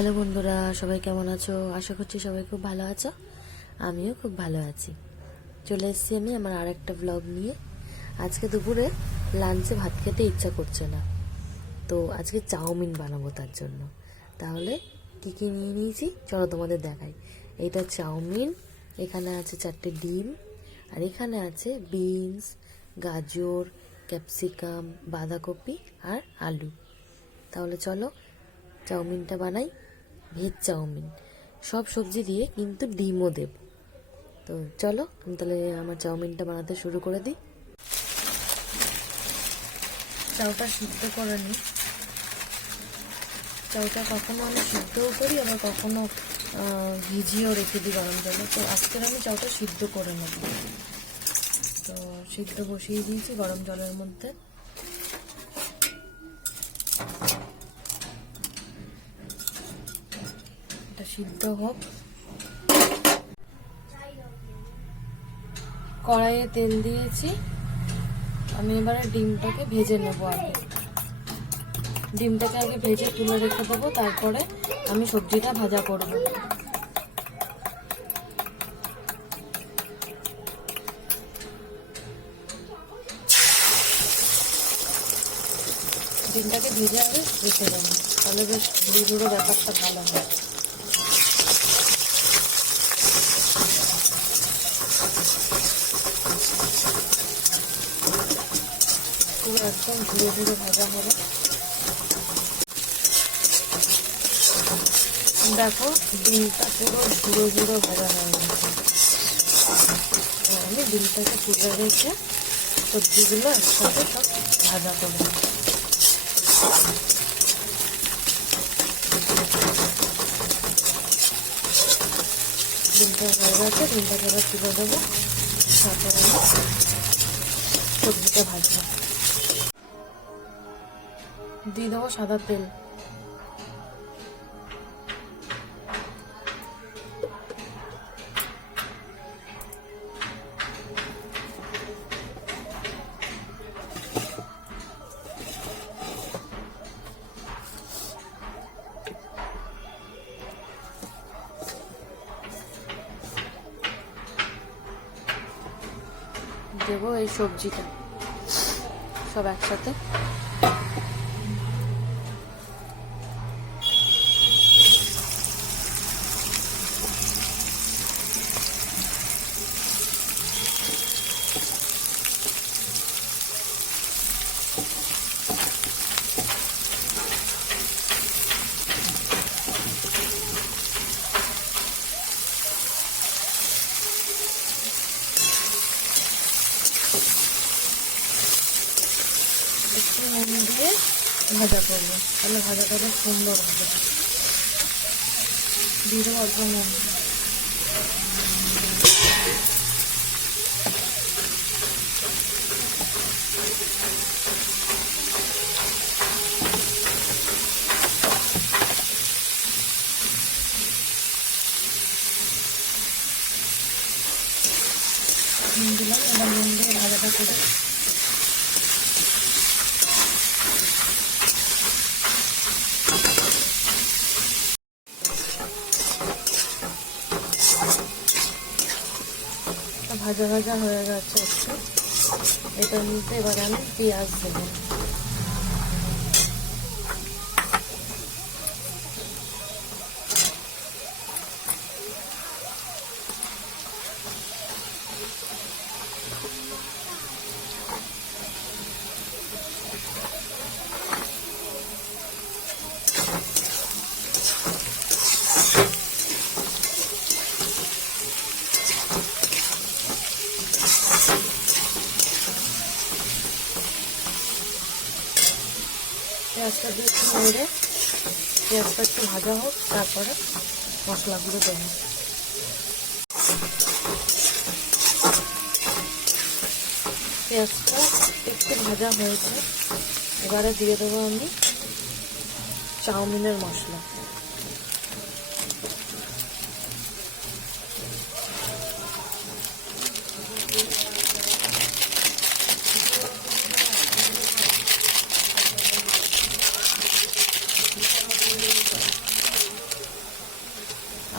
Hello বন্ধুরা, সবাই কেমন আছো? আশা করছি সবাই খুব ভালো আছো। আমিও খুব ভালো আছি। চলে এসেছি আমি আমার আরেকটা ব্লগ নিয়ে। আজকে দুপুরে লাঞ্চে ভাত খেতে ইচ্ছা করছে না, তো আজকে চাউমিন বানাবো তার জন্য। তাহলে কী কী নিয়ে নিয়েছি চলো তোমাদের দেখাই। এইটা চাউমিন, এখানে আছে 4টে ডিম, আর এখানে আছে বিনস, গাজর, ক্যাপসিকাম, বাঁধাকপি আর আলু। তাহলে চলো চাউমিনটা বানাই। ভেজ চাউমিন, সব সবজি দিয়ে, কিন্তু ডিমও দেব। তো চলো আমি তাহলে আমার চাউমিনটা বানাতে শুরু করে দিই। চাউটা সিদ্ধ করে নিই। চাউটা কখনো আমি সিদ্ধও করি, আবার কখনো ভিজিয়েও রেখে দিই গরম জলে। তো আজকে আমি চাউটা সিদ্ধ করে নেব। তো সিদ্ধ বসিয়ে দিয়েছি গরম জলের মধ্যে। এটা সিদ্ধ হোক। কড়াইয়ে তেল দিয়েছি, আমি এবারে ডিমটাকে ভেজে নেব। ডিমটাকে আগে ভেজে তুলে রেখে দেবো, তারপরে আমি সবজিটা ভাজা করব। ডিমটাকে ভেজে আগে রেখে দেবো, তাহলে বেশ ঝুড়ো ঝুড়ো ব্যাপারটা ভালো হয়। পুরো একদম ঝুড়ো ঝুড়ো ভাজা হবে। দেখো ডিমটা পুরো ঝুড়ো ঝুড়ো ভাজা হয়ে গেছে। আমি ডিমটাকে তুলে রেখে সবজিগুলো একসাথে সব ভাজা করবো। ডিমটা হয়ে গেছে, ডিমটাকে এবার তুলে দেবো, তারপর আমি সবজিটা ভাজবো। দিয়ে দেবো সাদা তেল। দেবো এই সবজিটা সব একসাথে। একটু নুন দিয়ে ভাজা করবো, তাহলে ভাজাটা বেশ সুন্দর হবে। দিয়ে দেবো অল্প নুন। নুন দিলাম, এবার নুন দিয়ে ভাজাটা করে ভাজা ভাজা হয়ে গেছে একটু। এটার মধ্যে এবার আমি পেঁয়াজ দেবো। পেঁয়াজটা দিয়ে একটু নেড়ে পেঁয়াজটা একটু ভাজা হোক, তারপরে মশলাগুলো দেবো। পেঁয়াজটা একটু ভাজা হয়েছে, এবারে দিয়ে দেবো আমি চাউমিনের মশলা।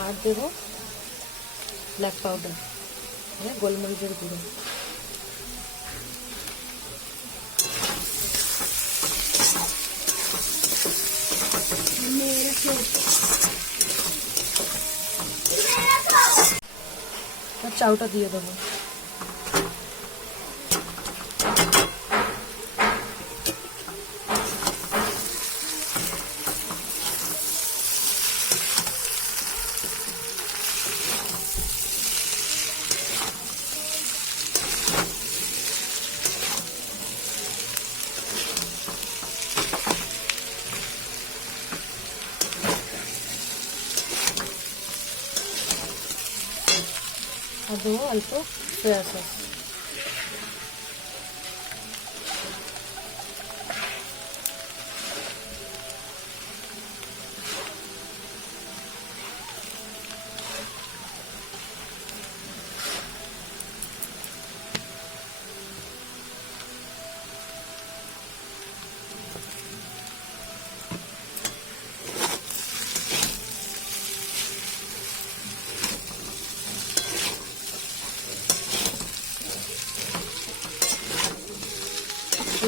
আর দেবো ব্ল্যাক পাউডার, মানে গোলমরিচের গুঁড়ো। আর চাউটা দিয়ে দেবো। আর দেবো অল্প সয়া সস।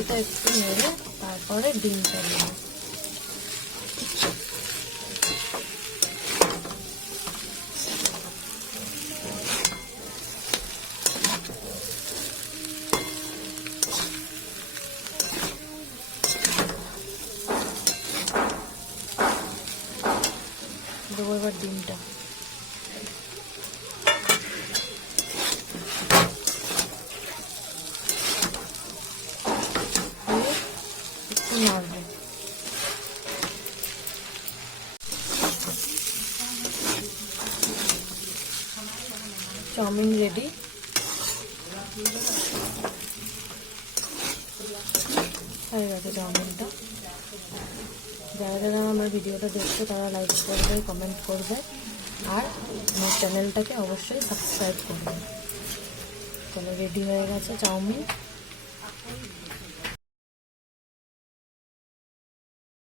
এটা একটু নেড়ে তারপরে ডিমটা দেবো। দেবো এবার ডিমটা। একটু নাড়বো। Chowmein ready. হয়ে গেছে চাউমিনটা। যারা যারা আমার ভিডিওটা দেখছে তারা লাইক করবে, কমেন্ট করবে, আর আমার চ্যানেলটাকে অবশ্যই সাবস্ক্রাইব করবে। তাহলে রেডি হয়ে গেছে চাউমিন।